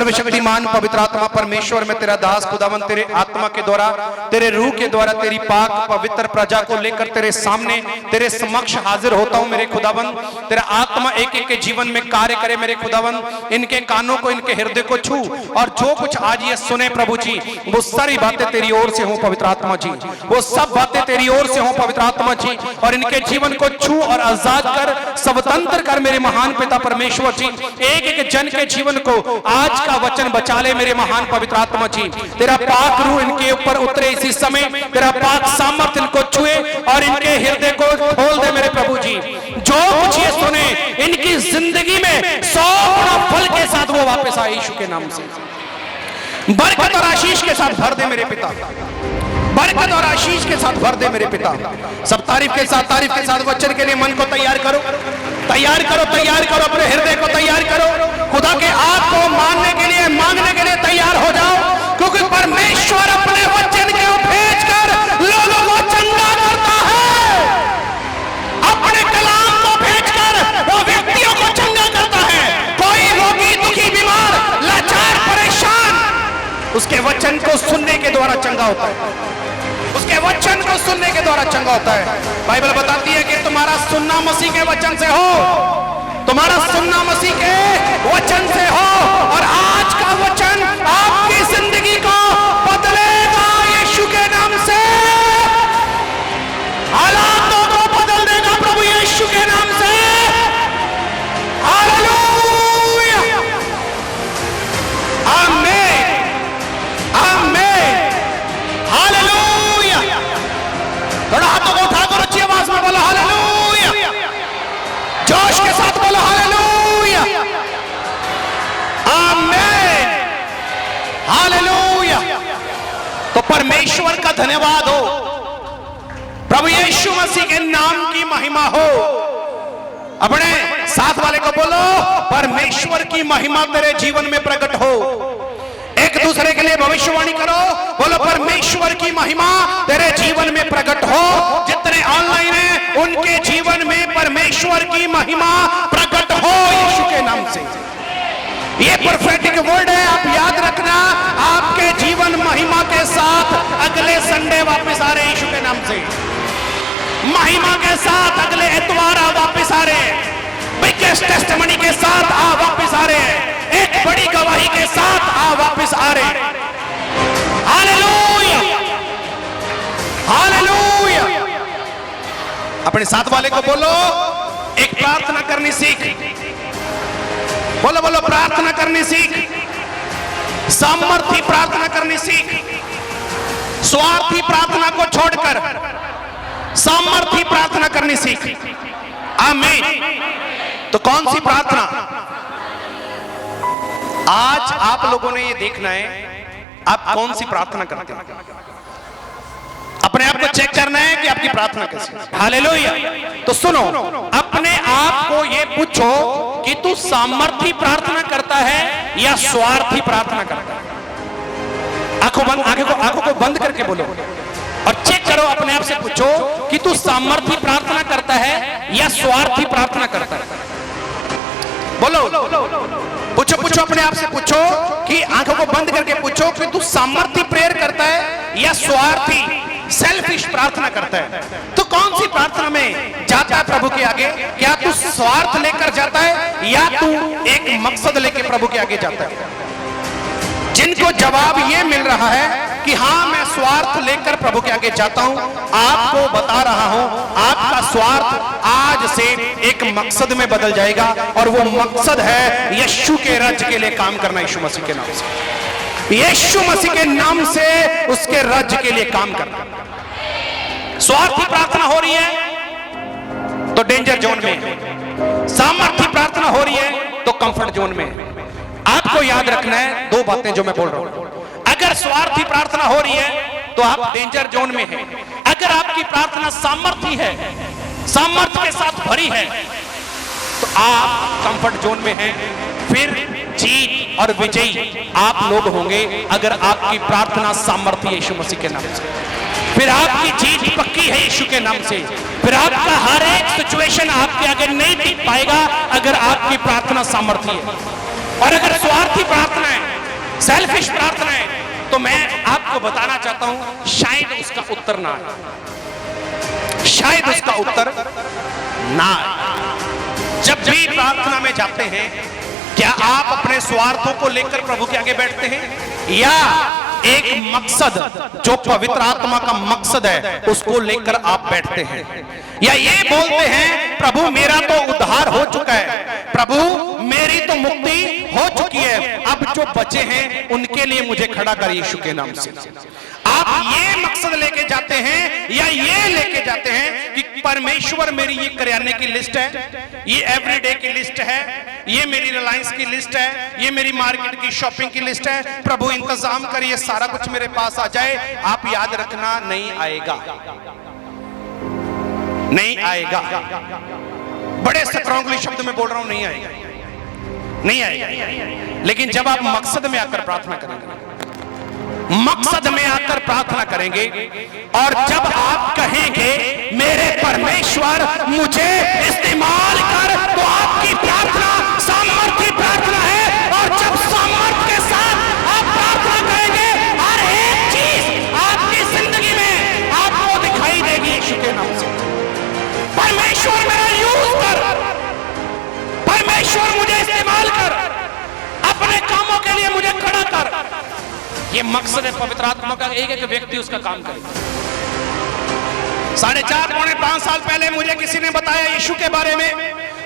सर्वशक्तिमान पवित्र आत्मा परमेश्वर, मैं तेरा दास खुदावन तेरे आत्मा के द्वारा, तेरे रूह के द्वारा तेरी पाक पवित्र प्रजा को लेकर तेरे सामने तेरे समक्ष हाजिर होता हूं मेरे खुदावन। तेरा आत्मा एक एक के जीवन में कार्य करे मेरे खुदावन, इनके कानों को, इनके हृदय को छू, और जो कुछ आज ये सुने प्रभु जी, वो सारी बातें तेरी ओर से हो पवित्र आत्मा जी, वो सब बातें तेरी ओर से हो पवित्र आत्मा जी, और इनके जीवन को छू और आजाद कर, स्वतंत्र कर मेरे महान पिता परमेश्वर जी। एक एक जन के जीवन को आज का वचन बचा ले मेरे महान पवित्र आत्मा जी। तेरा पाक रूह इनके ऊपर उतरे इसी समय, तेरा पाक सामर्थ्य इनको छुए और इनके हृदय को खोल दे मेरे प्रभु जी। जो कुछ ये सुने इनकी जिंदगी में 100 गुना फल के साथ वो वापस आए यीशु के नाम से। बरकत और आशीष के साथ भर दे मेरे पिता, बरकत और आशीष के साथ भर दे मेरे पिता। सब तारीफ के साथ वचन के लिए मन को तैयार करो, तैयार करो, तैयार करो, अपने हृदय को तैयार करो। खुदा के हाथ को मांगने के लिए तैयार हो जाओ, क्योंकि परमेश्वर अपने वचन को भेजकर लोगों को चंगा करता है। अपने कलाम को भेजकर वो व्यक्तियों को चंगा करता है। कोई रोगी, दुखी, बीमार, लाचार, परेशान, उसके वचन को सुनने के द्वारा चंगा होता है, उसके वचन को सुनने के द्वारा चंगा होता है। बाइबल बताती है कि तुम्हारा सुनना मसीह के वचन से हो, तुम्हारा सुनना मसीह के वचन से हो, और आज का वचन आपकी जिंदगी को बदलेगा यीशु के नाम से। हालातों को बदल देगा प्रभु यीशु के नाम से। हालेलुया, आमीन, आमीन, हालेलुया। थोड़ा हाथों को उठाकर अच्छी आवाज में बोलो हालेलुया, जोश के साथ बोलो हालेलुया, आमीन, हालेलुया। तो परमेश्वर का धन्यवाद हो, प्रभु यीशु मसीह के नाम की महिमा हो। अपने साथ वाले को बोलो परमेश्वर की महिमा तेरे जीवन में प्रकट हो। एक दूसरे के लिए भविष्यवाणी करो, बोलो परमेश्वर की महिमा तेरे जीवन में प्रकट हो। जितने ऑनलाइन हैं उनके जीवन में परमेश्वर की महिमा प्रकट हो यीशु के नाम से। ये प्रोफेटिक वर्ड है, आप याद रखना। आपके जीवन महिमा के साथ अगले संडे वापस आ रहे यीशु के नाम से, महिमा के साथ अगले एतवार आप वापस आ रहे हैं, बिगेस्ट टेस्टिमनी के साथ आप वापस आ रहे हैं, एक बड़ी गवाही के साथ आप वापस आ रहे हैं। Hallelujah, hallelujah. अपने साथ वाले को बोलो एक प्रार्थना करनी सीख, बोलो बोलो प्रार्थना करनी सीख, सामर्थी प्रार्थना करनी सीख। स्वार्थी प्रार्थना को छोड़कर सामर्थी प्रार्थना करनी सीख। आमीन। तो कौन सी प्रार्थना? आज आप लोगों ने ये देखना है आप कौन सी प्रार्थना करते हैं। अपने आप को चेक करना है कि आपकी प्रार्थना कैसी है। हालेलुया। तो सुनो, अपने आप को ये पूछो कि तू सामर्थी प्रार्थना करता है या स्वार्थी प्रार्थना करता है। आंखों को बंद करके बोलो और चेक करो, अपने आप से पूछो कि तू सामर्थी प्रार्थना करता है या स्वार्थी प्रार्थना करता है। बोलो, पूछो पूछो, अपने आप से पूछो कि आंखों को बंद करके पूछो कि तू सामर्थी प्रेयर करता है या स्वार्थी सेल्फिश प्रार्थना करता है। तो कौन सी प्रार्थना में जाता है प्रभु के आगे? क्या तू स्वार्थ लेकर जाता है या तू एक मकसद लेकर प्रभु के आगे जाता है? जिनको जवाब ये मिल रहा है कि हाँ मैं स्वार्थ लेकर प्रभु के आगे जाता हूं, आपको बता रहा हूं आपका स्वार्थ आज से एक मकसद में बदल जाएगा, और वो मकसद है यीशु के राज्य के लिए काम करना। यीशु मसीह के नाम से, यीशु मसीह के नाम से उसके राज्य के लिए काम करना। स्वार्थी प्रार्थना हो रही है तो डेंजर जोन में, सामर्थी प्रार्थना हो रही है तो कंफर्ट जोन में। आपको याद रखना है दो बातें जो मैं बोल रहा हूं। अगर स्वार्थी प्रार्थना हो रही है तो आप डेंजर जोन में हैं। अगर आपकी प्रार्थना सामर्थी है, सामर्थ्य के साथ भरी है, तो आप कंफर्ट जोन में हैं। फिर जीत और विजयी आप लोग होंगे अगर आपकी प्रार्थना सामर्थी है यीशु मसीह के नाम से। फिर आपकी जीत पक्की है यीशु के नाम से। फिर आपका हर एक सिचुएशन आपके आगे नहीं टिक पाएगा अगर आपकी प्रार्थना सामर्थी है। और अगर स्वार्थी प्रार्थना है सेल्फिश प्रार्थना है, तो मैं आपको बताना चाहता हूं शायद उसका उत्तर ना आए, शायद उसका उत्तर ना आए। जब भी प्रार्थना में जाते हैं, क्या आप अपने स्वार्थों को लेकर प्रभु के आगे बैठते हैं, या एक मकसद जो पवित्र आत्मा का मकसद है उसको लेकर आप बैठते हैं, या ये बोलते हैं प्रभु मेरा तो उद्धार हो चुका है, प्रभु मेरी तो मुक्ति हो चुकी है, अब जो बचे हैं उनके लिए मुझे खड़ा कर यीशु के नाम से। आप ये मकसद लेके जाते हैं, या ये लेके जाते हैं कि परमेश्वर मेरी ये करियाने की लिस्ट है, ये एवरीडे की लिस्ट है, ये मेरी रिलायंस की लिस्ट है, ये मेरी मार्केट की शॉपिंग की लिस्ट है, प्रभु इंतजाम करिए सारा कुछ मेरे पास आ जाए। आप याद रखना नहीं आएगा, नहीं आएगा। बड़े स्ट्रांगली शब्द में बोल रहा हूं, नहीं आएगा, नहीं आएगा। लेकिन जब आप मकसद में आकर प्रार्थना करेंगे, मकसद में आकर प्रार्थना करेंगे, और जब आप कहेंगे मेरे परमेश्वर मुझे इस्तेमाल कर, तो आपकी प्रार्थना सामर्थ्य प्रार्थना है। और जब सामर्थ्य के साथ आप प्रार्थना करेंगे, हर एक चीज आपकी जिंदगी में आपको दिखाई देगी यीशु के नाम से। परमेश्वर मेरा यूज कर, परमेश्वर मुझे इस्तेमाल कर, अपने कामों के लिए मुझे खड़ा कर। ये मकसद है पवित्र आत्मा का, एक एक व्यक्ति उसका काम करे। 4.5 पौने 5 साल पहले मुझे किसी ने बताया यीशु के बारे में,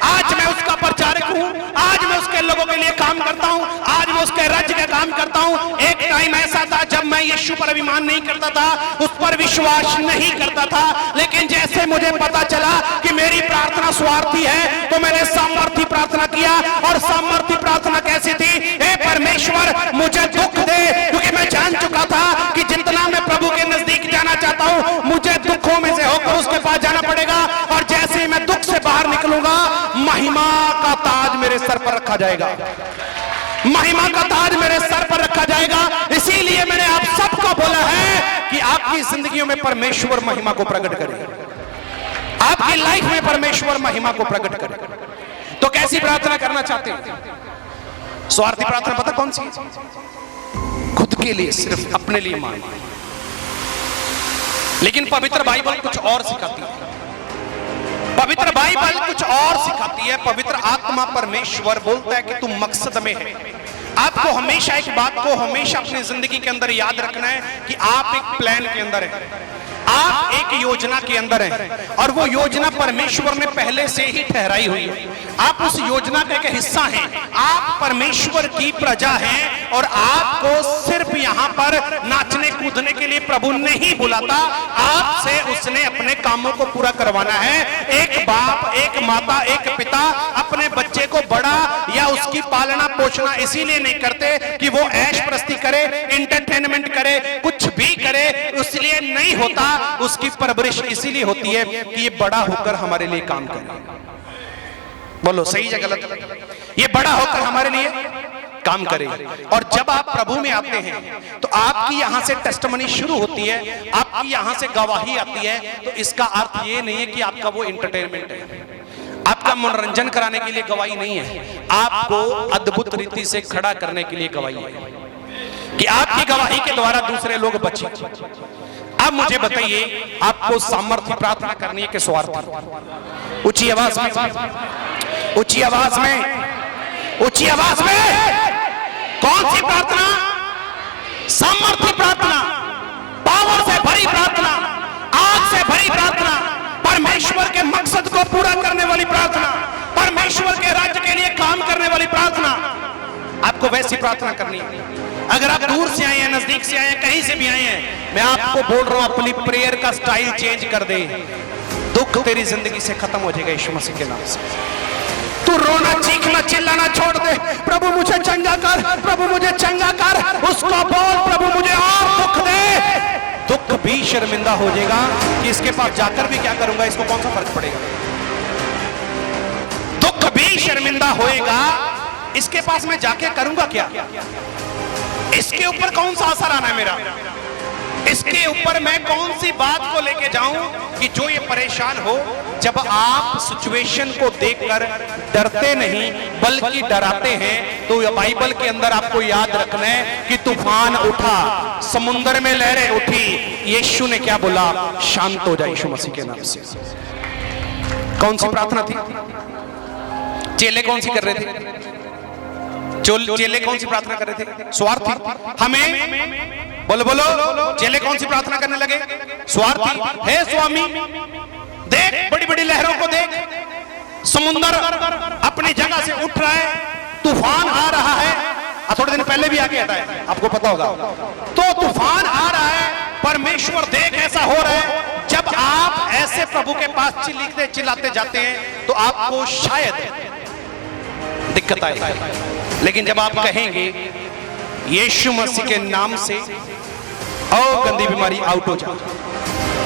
आज मैं उसका प्रचारक हूं, आज मैं उसके लोगों के लिए काम करता हूं, आज मैं उसके राज्य का काम करता हूं। एक टाइम ऐसा था जब मैं यीशु पर अभिमान नहीं करता था, उस पर विश्वास नहीं करता था, लेकिन जैसे मुझे पता चला कि मेरी प्रार्थना स्वार्थी है, तो मैंने सामर्थ्य प्रार्थना किया। और सामर्थ्य प्रार्थना कैसी थी, हे परमेश्वर मुझे दुख दे, क्योंकि मैं जान चुका था कि जितना मैं प्रभु के नजदीक जाना चाहता हूं, मुझे दुखों में से होकर उसके पास जाना पड़ेगा। और जैसे ही मैं दुख से बाहर निकलूंगा, महिमा का ताज मेरे सर पर रखा जाएगा, महिमा का ताज मेरे सर पर रखा जाएगा। इसीलिए मैंने आप सबको बोला है कि आपकी जिंदगियों में परमेश्वर महिमा को प्रकट करे, आपकी लाइफ में परमेश्वर महिमा को प्रकट करे। तो कैसी प्रार्थना करना चाहते हैं? स्वार्थी प्रार्थना पता कौन सी है? खुद के लिए, सिर्फ अपने लिए मांगना। लेकिन पवित्र बाइबल कुछ और सिखाती है, पवित्र बाइबल कुछ और सिखाती है। पवित्र आत्मा परमेश्वर बोलता है कि तुम मकसद में है। आपको हमेशा एक बात को हमेशा अपनी जिंदगी के अंदर याद रखना है कि आप एक प्लान के अंदर है, आप एक योजना के अंदर हैं, और वो योजना परमेश्वर ने पहले से ही ठहराई हुई है। आप उस योजना का एक हिस्सा हैं, आप परमेश्वर की प्रजा हैं, और आपको सिर्फ यहाँ पर नाचने कूदने के लिए प्रभु नहीं बुलाता, आपसे उसने अपने कामों को पूरा करवाना है। एक बाप, एक माता, एक पिता अपने बच्चे को बड़ा या उसकी पालना पोषणा इसीलिए नहीं करते कि वो ऐश प्रस्ती करे, इंटरटेनमेंट करे, कुछ भी करे, इसलिए नहीं होता। उसकी परवरिश इसीलिए होती है कि ये बड़ा होकर हमारे लिए काम करे। बोलो सही या गलत? ये बड़ा होकर हमारे लिए काम करे। और जब आप प्रभु में आते हैं तो आपकी यहां से टेस्टिमनी शुरू होती है, आपकी यहां से गवाही आती है। तो इसका अर्थ ये नहीं है कि आपका वो एंटरटेनमेंट है, आपका मनोरंजन कराने के लिए गवाही नहीं है, आपको अद्भुत रीति से खड़ा करने के लिए गवाही है कि आपकी गवाही के द्वारा दूसरे लोग बचे। अब मुझे बताइए, आपको सामर्थ्य प्रार्थना करनी है कि स्वार्थ? ऊंची आवाज में, ऊंची आवाज में, ऊंची आवाज में। कौन सी प्रार्थना? सामर्थ्य प्रार्थना, पावर से भरी प्रार्थना, आग से भरी प्रार्थना, परमेश्वर के मकसद को पूरा करने वाली प्रार्थना, परमेश्वर के राज्य के लिए काम करने वाली प्रार्थना। आपको वैसी प्रार्थना करनी है। अगर आप दूर से आए हैं, नजदीक से आए हैं, कहीं से भी आए हैं, मैं आपको बोल रहा हूं अपनी प्रेयर का स्टाइल चेंज कर दे। दुख तेरी जिंदगी से खत्म हो जाएगा यीशु मसीह के नाम से। तू रोना, चीखना, चिल्लाना छोड़ दे। प्रभु मुझे चंगा कर, प्रभु मुझे चंगा कर। उसको बोल, प्रभु मुझे और दुख दे। दुख भी शर्मिंदा हो जाएगा कि इसके पास जाकर भी क्या करूंगा, इसको कौन सा फर्क पड़ेगा। दुख भी शर्मिंदा होएगा, इसके पास मैं जाके करूंगा क्या, इसके ऊपर कौन सा असर आना है मेरा, इसके ऊपर मैं कौन सी बात को लेके जाऊं कि जो ये परेशान हो, जब आप सिचुएशन को देखकर डरते नहीं बल्कि डराते हैं, तो बाइबल के अंदर आपको याद रखना है कि तूफान उठा, समुद्र में लहरें उठी, यीशु ने क्या बोला? शांत हो जा यीशु मसीह के नाम से। कौन सी प्रार्थना थी? चेले कौन सी कर रहे थे? चेले कौन सी प्रार्थना कर रहे थे? स्वार्थी। हमें बोलो बोलो, चेले कौन सी प्रार्थना करने लगे? स्वार्थी। हे स्वामी, देख बड़ी बड़ी लहरों को देख, समुद्र अपनी जगह से उठ रहा है, तूफान आ रहा है। थोड़े दिन पहले भी आगे आता है, आपको पता होगा। तो तूफान आ रहा है, परमेश्वर देख ऐसा हो रहा है। जब आप ऐसे प्रभु के पास चीखते चिल्लाते जाते हैं तो आपको शायद दिक्कत आएगी, लेकिन जब आप कहेंगे यीशु मसीह के नाम से और गंदी बीमारी आउट हो जाए,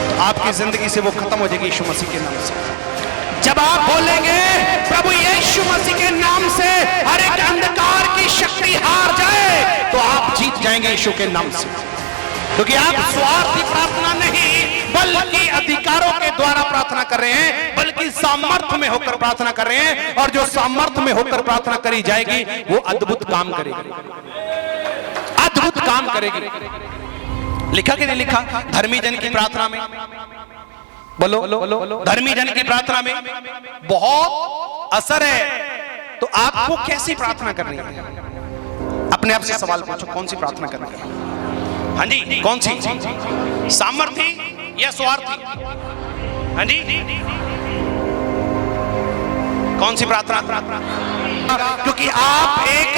तो आपकी जिंदगी से वो खत्म हो जाएगी यीशु मसीह के नाम से। जब आप बोलेंगे प्रभु यीशु मसीह के नाम से हर एक अंधकार की शक्ति हार जाए, तो आप जीत जाएंगे यीशु के नाम से, क्योंकि आप स्वार्थी प्रार्थना नहीं बल्कि अधिकारों के द्वारा प्रार्थना कर रहे हैं, बल्कि सामर्थ्य में होकर प्रार्थना कर रहे हैं। और जो सामर्थ्य में होकर प्रार्थना करी जाएगी वो अद्भुत काम करेगी, अद्भुत काम करेगी। लिखा कि नहीं लिखा? धर्मी जन की प्रार्थना में, बोलो, धर्मी जन की प्रार्थना में बहुत असर है। तो आपको कैसी प्रार्थना करनी है? अपने आप से सवाल पूछो, कौन सी प्रार्थना करनी है? हाँ जी, कौन सी? सामर्थी या स्वार्थी? हाँ जी, कौन सी प्रार्थना? क्योंकि आप एक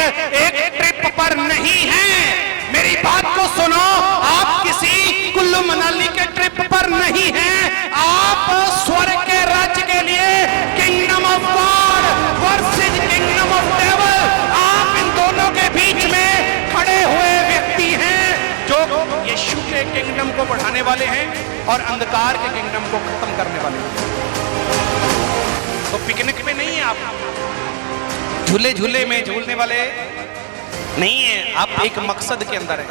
ट्रिप पर नहीं हैं। मेरी बात को सुनो, आप किसी कुल्लू मनाली के ट्रिप पर नहीं हैं। आप स्वर्ग के राज्य के लिए, kingdom of God versus kingdom of devil, आप इन दोनों के बीच में खड़े हुए व्यक्ति हैं, जो यीशु के किंगडम को बढ़ाने वाले हैं और अंधकार के किंगडम को खत्म करने वाले हैं। तो पिकनिक पे नहीं है आप, झूले झूले में झूलने वाले नहीं है आप, एक मकसद के अंदर है,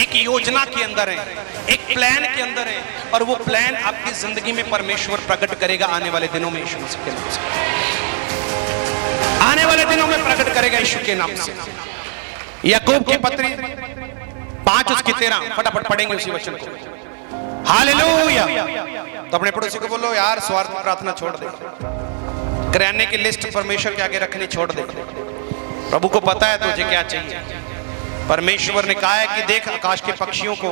एक योजना के अंदर है, एक प्लान के अंदर है, और वो प्लान आपकी जिंदगी में परमेश्वर प्रकट करेगा आने वाले दिनों में यीशु मसीह के नाम से। आने वाले दिनों में प्रकट करेगा यीशु के नाम से। याकूब की पत्री 5:13 फटाफट पढ़ेंगे उसी वचन को। हालेलुया। तो अपने पड़ोसी को बोलो, यार स्वार्थ प्रार्थना छोड़ दे, किराने की लिस्ट परमेश्वर के आगे रखनी छोड़ दे। प्रभु को पता है तुझे क्या चाहिए। परमेश्वर ने कहा है कि देख आकाश के पक्षियों को,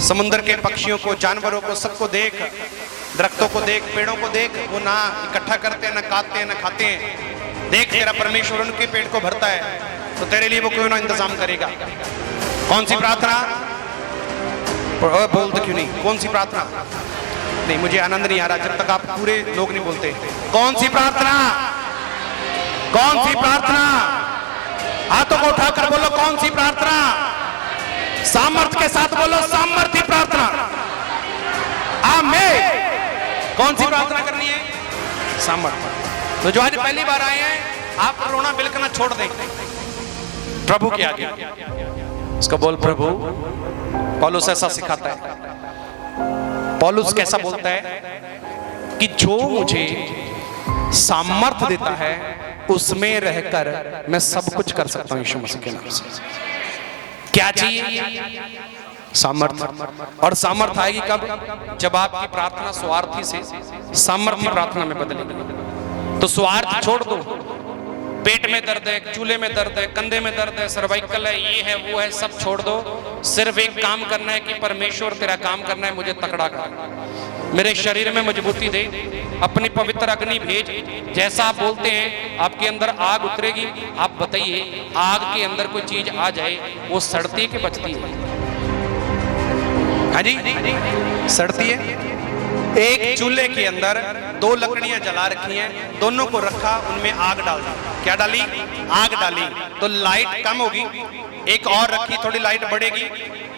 समुद्र के पक्षियों को, जानवरों को, सबको देख, दरख्तों को देख, पेड़ों को देख, वो ना इकट्ठा करते हैं, ना काटते हैं, ना खाते हैं। देख तेरा परमेश्वर उनके पेट को भरता है, तो तेरे लिए वो क्यों ना इंतजाम करेगा। कौन सी प्रार्थना? बोलते क्यों नहीं? कौन सी प्रार्थना? नहीं, मुझे आनंद नहीं आ रहा जब तक आप पूरे लोग नहीं बोलते। कौन सी प्रार्थना? कौन सी प्रार्थना? हाथों को उठाकर बोलो, कौन सी प्रार्थना? सामर्थ्य के साथ बोलो, सामर्थ्य प्रार्थना। आमीन। कौन सी प्रार्थना करनी है? सामर्थ्य। तो जो आज पहली बार आए हैं, आप रोना बिलखना छोड़ दें प्रभु के आगे। इसको बोल, प्रभु, पौलुस ऐसा सिखाता है। पौलुस कैसा बोलता है कि जो मुझे सामर्थ्य देता है उसमें रहकर मैं सब कुछ कर सकता हूं यीशु मसीह के नाम से। क्या चाहिए? सामर्थ्य। और सामर्थ्य आएगी कब? जब आपकी प्रार्थना स्वार्थी से सामर्थ्य प्रार्थना में बदलेगी। तो स्वार्थ छोड़ दो। पेट में दर्द है, चूल्हे में दर्द है, कंधे में दर्द है, सर्वाइकल है, ये है, वो है, सब छोड़ दो। सिर्फ एक काम करना है कि परमेश्वर तेरा काम करना है, मुझे तकड़ा कर, मेरे शरीर में मजबूती दे, अपनी पवित्र अग्नि भेज। जैसा आप बोलते हैं आपके अंदर आग उतरेगी। आप बताइए, आग के अंदर कोई चीज आ जाए वो सड़ती है कि बचती है? हाँ जी, सड़ती है। एक चूल्हे के अंदर 2 लकड़ियां जला रखी हैं, दोनों को रखा, उनमें आग डाल दी। क्या डाली? आग डाली, तो लाइट कम होगी। एक और रखी, थोड़ी लाइट बढ़ेगी।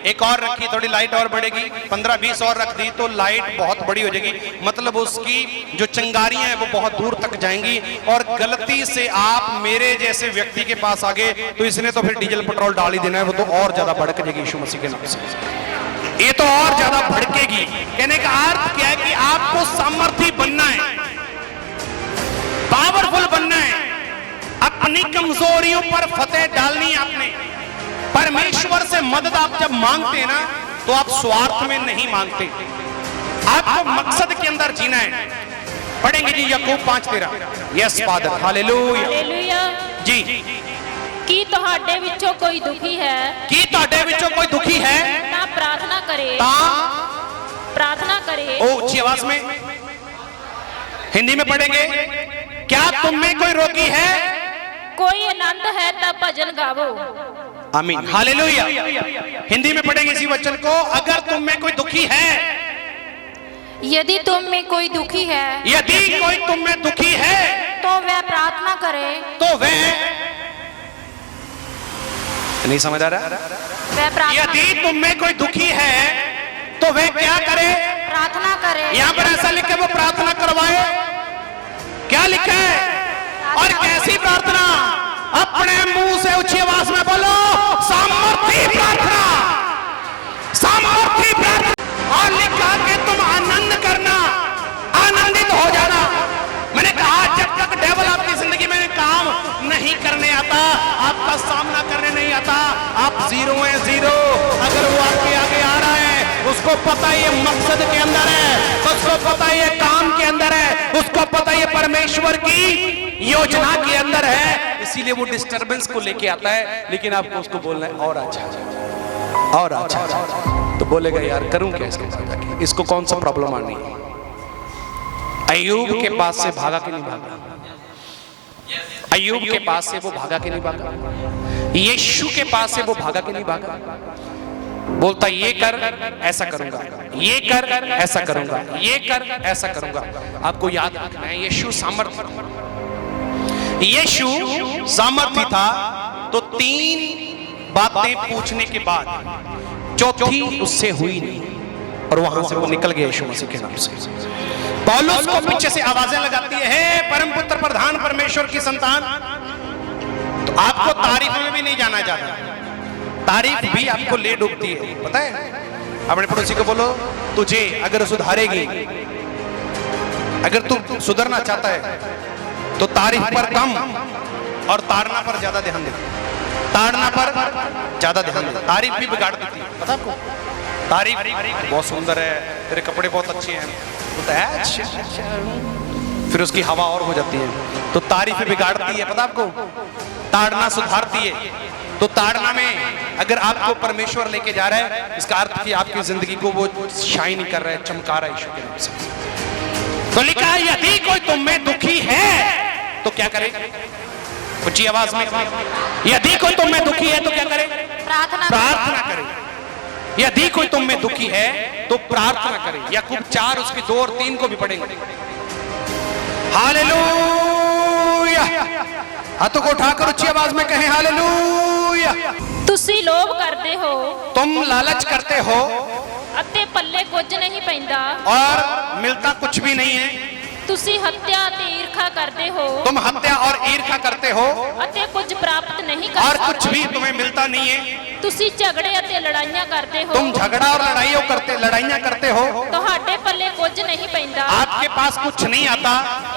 एक और रखी, थोड़ी लाइट और बढ़ेगी। 15-20 और रख दी तो लाइट बहुत बड़ी हो जाएगी। मतलब उसकी जो चिंगारियां हैं वो बहुत दूर तक जाएंगी। और गलती से आप मेरे जैसे व्यक्ति के पास आ गए तो इसने तो फिर डीजल पेट्रोल डाल ही देना है, वो तो और ज्यादा भड़क जाएगी यीशु मसीह के नाम से। ये तो और ज्यादा भड़केगी। कहने का अर्थ क्या है कि आपको सामर्थ्य बनना है, पावरफुल बनना है, अपनी कमजोरियों पर फतेह डालनी है आपने। परमेश्वर से मदद आप जब मांगते हैं ना, तो आप स्वार्थ में नहीं मांगते, आपको मकसद के अंदर जीना है। पढ़ेंगे जी याकूब 5:13। यस फादर, हालेलुया हालेलुया जी। की तुहाडे विचों कोई दुखी है, की तुहाडे विचों कोई दुखी है, ता प्रार्थना करे, प्रार्थना करे। ओ ऊंची आवाज में हिंदी में पढ़ेंगे। क्या तुम में कोई रोगी है, कोई आनंद है तब भजन गावो। आमीन, हालेलुया। हिंदी में पढ़ेंगे इसी वचन को। अगर तुम में कोई दुखी है, यदि तुम में कोई दुखी है, यदि कोई तुम में दुखी है, तो वह प्रार्थना करे, तो वह नहीं समझ आ रहा। वह प्रार्थना, यदि तुम में कोई दुखी है तो वह क्या करे, प्रार्थना करे। यहां पर ऐसा लिखे वो प्रार्थना करवाए। क्या लिखा है, और कैसी प्रार्थना? अपने मुंह से ऊंची आवाज में बोलो, सामर्थी प्रार्थना, सामर्थी प्रार्थना। और लिखा कि तुम आनंद करना, आनंदित हो जाना। मैंने कहा जब तक डेविल आपकी जिंदगी में काम नहीं करने आता, आपका सामना करने नहीं आता, आप जीरो हैं, जीरो। अगर वो आपके आगे आ रहा है, उसको पता ये मकसद के अंदर है, उसको पता ये काम के अंदर है, उसको पता ये परमेश्वर की योजना के अंदर है, इसीलिए वो डिस्टरबेंस को लेके आता है। लेकिन आपको उसको बोलना है और अच्छा और अच्छा, तो बोलेगा यार करूं क्या इसके, इसको कौन सा प्रॉब्लम आनी है। अय्यूब के पास से भागा कि नहीं भागा? अय्यूब के पास से वो भागा कि नहीं भागा? यीशु के पास से वो भागा कि नहीं भागा? बोलता ये कर ऐसा करूंगा, ये कर ऐसा करूंगा, ये कर ऐसा करूंगा। आपको याद रखना है, यीशु सामर्थ्य था। तो 3 बातें पूछने के बाद चौथी उससे हुई नहीं, और वहां से वो निकल गया यीशु मसीह के नाम से। पौलुस को पीछे से आवाजें लगाती है, हे परम पुत्र प्रधान परमेश्वर की संतान। तो आपको तारीफ में भी नहीं जाना चाहता, तारीफ भी आपको ले डूबती है, पता है। अपने पड़ोसी को बोलो, तुझे अगर सुधारेगी, अगर तू सुधरना चाहता है तो तारीफ पर कम और ताड़ना पर ज्यादा ध्यान दे। ताड़ना पर ज्यादा ध्यान दे, तारीफ भी बिगाड़ देती है, पता आपको। तारीफ बहुत सुंदर है, तेरे कपड़े बहुत अच्छे हैं, फिर उसकी हवा और हो जाती है, तो तारीफ बिगाड़ती है, पता आपको। ताड़ना सुधारती है। तो ताड़ना में अगर आपको परमेश्वर लेके जा रहा है, इसका अर्थ कि आपकी जिंदगी को वो शाइन कर रहा है, चमका रहा है यीशु के नाम से। तो लिखा है यदि कोई तुम में दुखी है तो क्या करे? ऊंची आवाज में, यदि कोई तुम में दुखी है तो क्या करे? प्रार्थना करे। यदि कोई तुम में दुखी है तो प्रार्थना करे। याकूब 4 उसके 2 और 3 को भी पढ़ेंगे। हालेलुया। हाथों को उठाकर ऊंची आवाज में कहें हालेलुया। तुसी लोभ करते हो, तुम लालच करते हो, अते पल्ले कुछ नहीं पैंदा, और मिलता कुछ भी नहीं है। तुसी हत्या ते ईर्खा करते हो, तुम हत्या और ईर्खा करते हो, अते कुछ प्राप्त नहीं कर और कुछ भी तुम्हें मिलता नहीं है। तुसी झगड़े अते लड़ाइयां करते हो, तुम झगड़ा और लड़ाइयां करते हो, तुहाडे पल्ले कुछ नहीं पैंदा, आपके पास कुछ नहीं आता।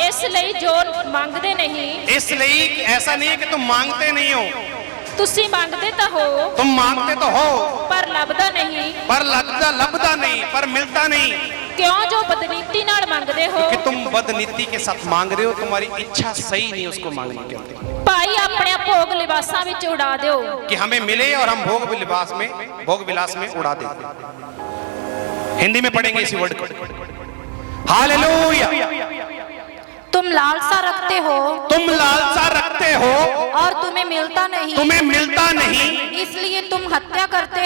इसलिए जो मांगदे नहीं, इसलिए ऐसा नहीं है कि तुम मांगते नहीं हो, तुसी मांगदे तो हो, तुम मांगते तो हो, पर लभदा नहीं, पर लभदा नहीं, पर मिलता नहीं। क्यों? जो बदनीति नाल मांगदे हो, कि तुम बदनीति के साथ मांग रहे हो, तुम्हारी इच्छा सही नहीं उसको मांगने के अंदर। भाई अपने भोग लिबासा विच उड़ा दो, कि हमें मिले और हम भोग विलास में उड़ा दे। हिंदी में पढ़ेंगे इसी वर्ड को। हालेलुया। तुम लालसा रखते हो, और तुम्हें मिलता नहीं, इसलिए तुम हत्या करते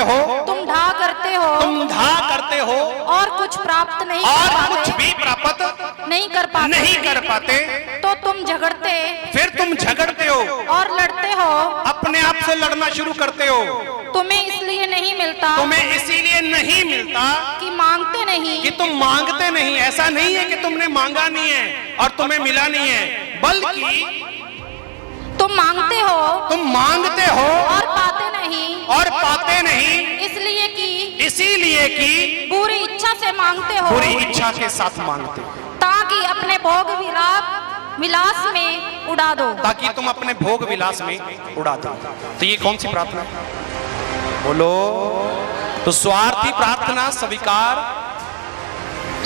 हो, तुम ढा करते हो, और कुछ प्राप्त नहीं कर पाते, तो तुम झगड़ते हो, और लड़ते हो, अपने आप से लड़ना शुरू करते हो। तुम्हें इसीलिए नहीं मिलता कि मांगते नहीं, कि तुम मांगते नहीं। ऐसा नहीं है कि तुमने मांगा नहीं है और तुम्हें मिला नहीं है, बल्कि तुम मांगते हो और और पाते नहीं, इसलिए इसलिए कि बुरी इच्छा से मांगते हो, बुरी इच्छा के साथ मांगते हो, ताकि अपने भोग विलास में उड़ा दो, ताकि तुम अपने भोग विलास में उड़ा दो। तो ये कौन सी प्रार्थना है? बोलो। तो स्वार्थी प्रार्थना स्वीकार,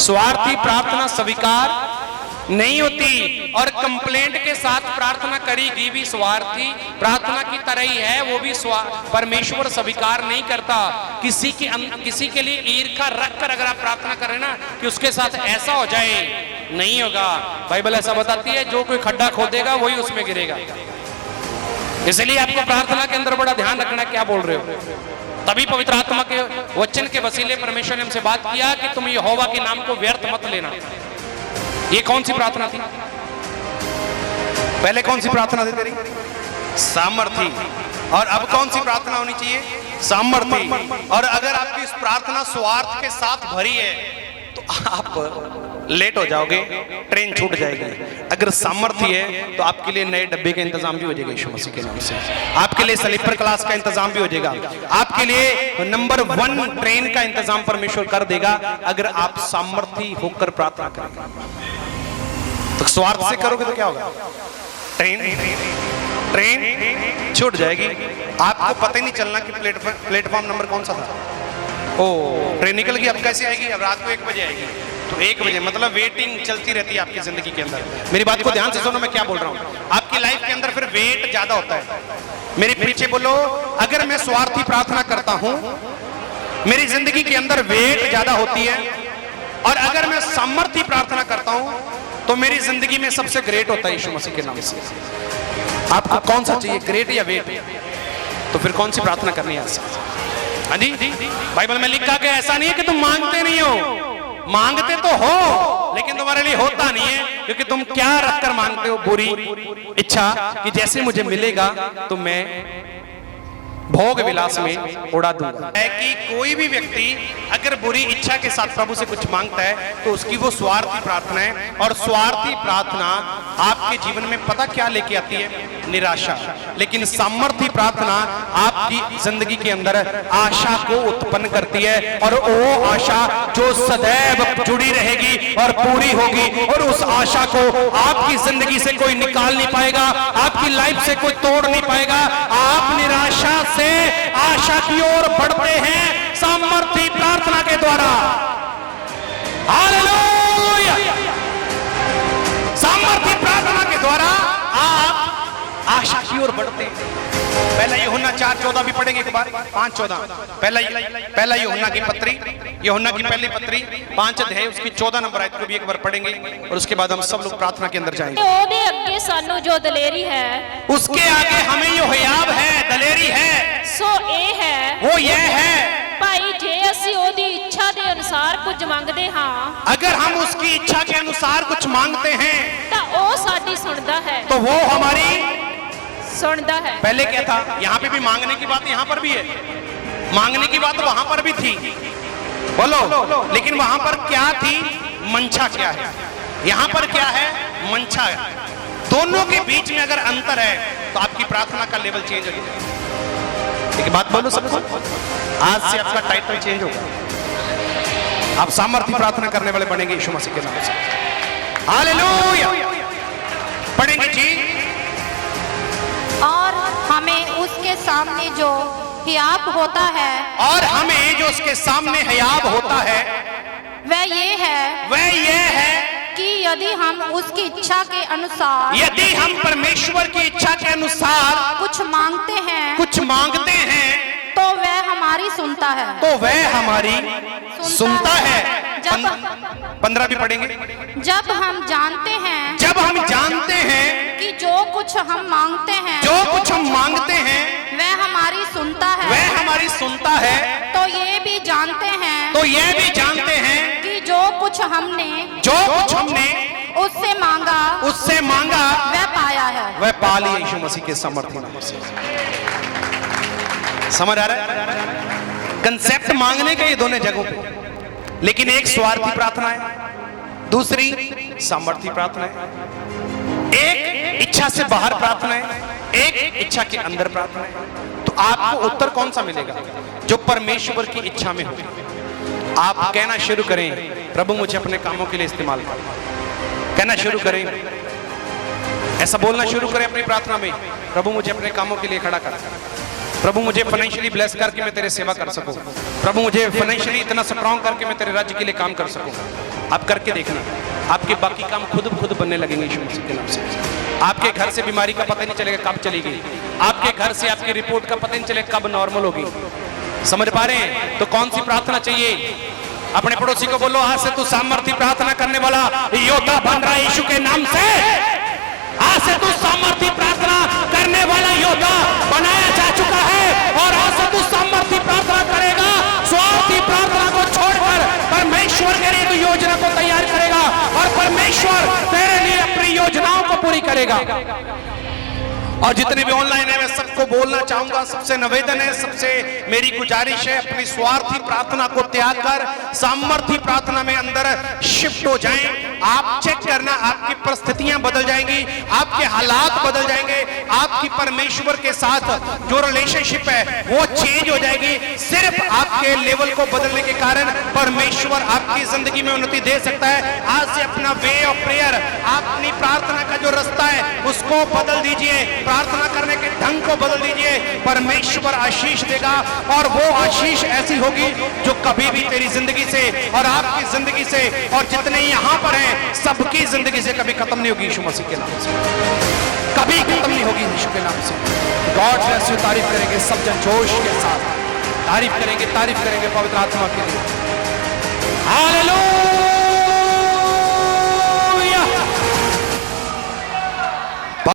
स्वार्थी प्रार्थना स्वीकार नहीं होती, और कंप्लेंट के साथ प्रार्थना करेगी भी स्वार्थी प्रार्थना की तरह ही है। वो भी परमेश्वर स्वीकार नहीं करता। किसी के लिए ईर्ष्या रख कर अगर आप प्रार्थना करें ना कि उसके साथ ऐसा हो जाए, नहीं होगा। बाइबल ऐसा बताती है, जो कोई खड्डा खोदेगा वही उसमें गिरेगा। इसलिए आपको प्रार्थना के अंदर बड़ा ध्यान रखना क्या बोल रहे हो। तभी पवित्र आत्मा के वचन के वसीले परमेश्वर ने हमसे बात किया कि तुम यहोवा के नाम को व्यर्थ मत लेना। ये कौन सी प्रार्थना थी? पहले कौन सी प्रार्थना थी तेरी? सामर्थी। और अब कौन सी प्रार्थना होनी चाहिए? सामर्थी। और अगर आपकी इस प्रार्थना स्वार्थ के साथ भरी है तो आप लेट हो जाओगे, ट्रेन छूट जाएगी। अगर सामर्थ्य है तो आपके लिए नए डब्बे का इंतजाम भी हो जाएगा यीशु मसीह के नाम से। आपके लिए स्लीपर क्लास का इंतजाम भी हो जाएगा। आपके लिए नंबर 1 ट्रेन का इंतजाम परमेश्वर कर देगा अगर आप सामर्थ्य होकर प्रार्थना करेंगे। तो स्वार्थ से करोगे तो क्या होगा? ट्रेन छूट जाएगी। आपको पता ही नहीं चलना कि प्लेटफॉर्म नंबर कौन सा था। ओ, ट्रेन निकल गई, अब कैसे आएगी? अब रात को 1 बजे आएगी। तो 1 बजे मतलब वेटिंग चलती रहती है आपकी जिंदगी के अंदर। मेरी बात को ध्यान से सुनो, मैं क्या बोल रहा हूँ। आपकी लाइफ के अंदर फिर वेट ज्यादा होता है। मेरे पीछे बोलो, अगर मैं स्वार्थी प्रार्थना करता हूं, मेरी जिंदगी के अंदर वेट ज्यादा होती है। और अगर मैं सामर्थ्य प्रार्थना करता हूं तो मेरी जिंदगी में सबसे ग्रेट होता है यीशु मसीह के नाम से। आपको कौन सा चाहिए, ग्रेट या वेट? तो फिर कौन सी प्रार्थना करनी है? हाँ जी, बाइबल में लिखा कि ऐसा नहीं है कि तुम मांगते नहीं हो, मांगते तो हो लेकिन तुम्हारे लिए होता नहीं है, क्योंकि तुम क्या रखकर मांगते हो? बुरी इच्छा कि जैसे मुझे मिलेगा तो मैं भोग विलास में उड़ा दूंगा। है कि कोई भी व्यक्ति अगर बुरी इच्छा के साथ प्रभु से कुछ मांगता है तो उसकी वो स्वार्थी प्रार्थना है। और स्वार्थी प्रार्थना आपके जीवन में पता क्या लेके आती है? निराशा। लेकिन सामर्थ्य प्रार्थना आपकी जिंदगी के अंदर आशा को उत्पन्न करती है, और वो आशा जो सदैव जुड़ी रहेगी और पूरी होगी, और उस आशा को आपकी जिंदगी से कोई निकाल नहीं पाएगा, आपकी लाइफ से कोई तोड़ नहीं पाएगा। आप निराशा से आशा की ओर बढ़ते हैं सामर्थ्य प्रार्थना के द्वारा। हालेलुया! सामर्थ्य प्रार्थना के द्वारा आप आशा की ओर बढ़ते हैं। पहला यूहन्ना 4:14 भी पढ़ेंगे एक बार, 5:14। पहला यूहन्ना की पत्री, यूहन्ना की पहली पत्री 5 अध्याय उसकी 14 नंबर आयत को भी एक बार पढ़ेंगे, और उसके बाद हम सब लोग प्रार्थना के अंदर जाएंगे। ओदे अगे सानू जो दलेरी है, उसके आगे हमें यो हयाब है, दलेरी है, सो ए है, वो ये है भाई जे असी ओदी इच्छा के अनुसार कुछ मांगते हाँ, अगर हम उसकी इच्छा के अनुसार कुछ मांगते हैं तो वो साडी सुनता है, तो वो हमारी सुनता है। पहले क्या था? यहाँ पे भी मांगने की बात यहाँ पर भी है, मांगने की बात वहां पर भी थी, बोलो। लेकिन वहां पर क्या थी? मंशा क्या है? यहाँ पर क्या है? मंशा है। दोनों के बीच में अगर अंतर है तो आपकी प्रार्थना का लेवल चेंज हो जाएगा। एक बात बोलो सबको, आज से आपका टाइटल चेंज होगा। आप सामर्थ्य प्रार्थना करने वाले बनेंगे यीशु मसीह के नाम से। हालेलुया! पढ़ेंगे जी। और हमें उसके सामने जो हियाब होता है, और हमें जो उसके सामने हियाब होता है वह ये है कि यदि हम उसकी इच्छा के अनुसार, यदि हम परमेश्वर की इच्छा के अनुसार कुछ मांगते हैं तो वह हमारी सुनता है, तो वह हमारी सुनता है। 15 भी पढ़ेंगे। जब हम जानते हैं कि जो कुछ हम मांगते हैं वह हमारी सुनता है, तो ये भी जानते हैं कि जो कुछ हमने उससे मांगा वह पाया है, वह पा लिया यीशु मसीह के सामर्थ्य नाम से। समझ आ रहा है कंसेप्ट मांगने का? ये दोनों जगहों पे, लेकिन एक स्वार्थी प्रार्थना है, दूसरी सामर्थ्य प्रार्थना है। एक इच्छा से बाहर प्रार्थना है, एक इच्छा के अंदर प्रार्थना है। तो आपको उत्तर कौन सा मिलेगा? जो परमेश्वर की इच्छा में हो। आप कहना शुरू करें, प्रभु मुझे अपने कामों के लिए इस्तेमाल कर। कहना शुरू करें, ऐसा बोलना शुरू करें अपनी प्रार्थना में, प्रभु मुझे अपने कामों के लिए खड़ा कर। प्रभु मुझे फाइनेंशियली ब्लेस करके मैं तेरे सेवा कर सकूं। प्रभु मुझे फाइनेंशियली इतना स्ट्रांग करके मैं तेरे राज्य के लिए काम कर सकूं। आप करके देखना, आपके बाकी काम खुद बनने लगेंगे यीशु मसीह के नाम से। आपके घर से बीमारी का पता नहीं चलेगा कब चलेगी। आपके घर से आपकी रिपोर्ट का पता नहीं चलेगा कब नॉर्मल होगी। समझ पा रहे हैं? तो कौन सी प्रार्थना चाहिए? अपने पड़ोसी को बोलो, आज से तू सामर्थ्य प्रार्थना करने वाला योद्धा बन रहा है यीशु के नाम से। आज से तू सामर्थ्य प्रार्थना करने वाला योद्धा बनाया जा चुका है, और आज से तू सामर्थ्य प्रार्थना करेगा। स्वार्थी प्रार्थना को छोड़कर परमेश्वर के लिए तू योजना को तैयार करेगा, और परमेश्वर तेरे लिए अपनी योजनाओं को पूरी करेगा। और जितने भी ऑनलाइन है मैं सबको बोलना चाहूंगा, सबसे निवेदन है, सबसे मेरी गुजारिश है, अपनी स्वार्थी प्रार्थना को त्याग कर सामर्थ्य प्रार्थना में अंदर शिफ्ट हो जाएं। आप चेक करना, आपकी परिस्थितियां बदल जाएंगी, आपके हालात बदल जाएंगे, आपकी परमेश्वर के साथ जो रिलेशनशिप है वो चेंज हो जाएगी। सिर्फ आपके लेवल को बदलने के कारण परमेश्वर आपकी जिंदगी में उन्नति दे सकता है। आज से अपना वे ऑफ प्रेयर, अपनी प्रार्थना का जो रास्ता है उसको बदल दीजिए, प्रार्थना करने के ढंग को बदल दीजिए। परमेश्वर आशीष देगा, और वो आशीष ऐसी होगी जो कभी भी तेरी जिंदगी से और आपकी जिंदगी से और जितने यहाँ पर हैं सबकी जिंदगी से कभी खत्म नहीं होगी यीशु मसीह के नाम से, कभी खत्म नहीं होगी यीशु के नाम से। God bless you. तारीफ करेंगे सब जन जोश के साथ, तारीफ करेंगे पवित्र आत्मा के लिए।